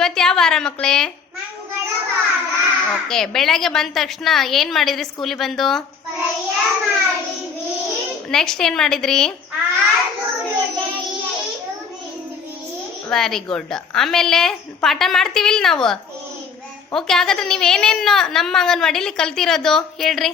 ಇವತ್ತು ಯಾವ ವಾರ ಮಕ್ಕಳೇ? ಓಕೆ, ಬೆಳಗ್ಗೆ ಬಂದ ತಕ್ಷಣ ಏನು ಮಾಡಿದ್ರಿ? ಸ್ಕೂಲಿಗೆ ಬಂದು ನೆಕ್ಸ್ಟ್ ಏನು ಮಾಡಿದ್ರಿ? Very good. ಆಮೇಲೆ ಪಾಠ ಮಾಡ್ತೀವಿಲ್ಲ ನಾವು? ಓಕೆ, ಹಾಗಾದ್ರೆ ನೀವೇನೇನು ನಮ್ಮ ಅಂಗನವಾಡಿಲಿ ಕಲ್ತಿರೋದು ಹೇಳ್ರಿ.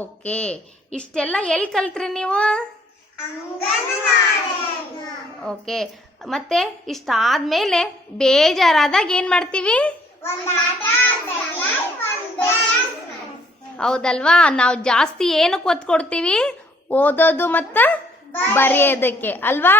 ಓಕೆ, ಇಷ್ಟೆಲ್ಲ ಎಲ್ಲಿ ಕಲ್ತ್ರಿ ನೀವು? ಓಕೆ, ಮತ್ತೆ ಇಷ್ಟಾದ್ಮೇಲೆ ಬೇಜಾರಾದಾಗ ಏನು ಮಾಡ್ತೀವಿ? ಹೌದಲ್ವಾ? ನಾವು ಜಾಸ್ತಿ ಏನಕ್ಕೆ ಒತ್ತು ಕೊಡ್ತೀವಿ? ಓದೋದು ಮತ್ತು ಬರೆಯೋದಕ್ಕೆ ಅಲ್ವಾ?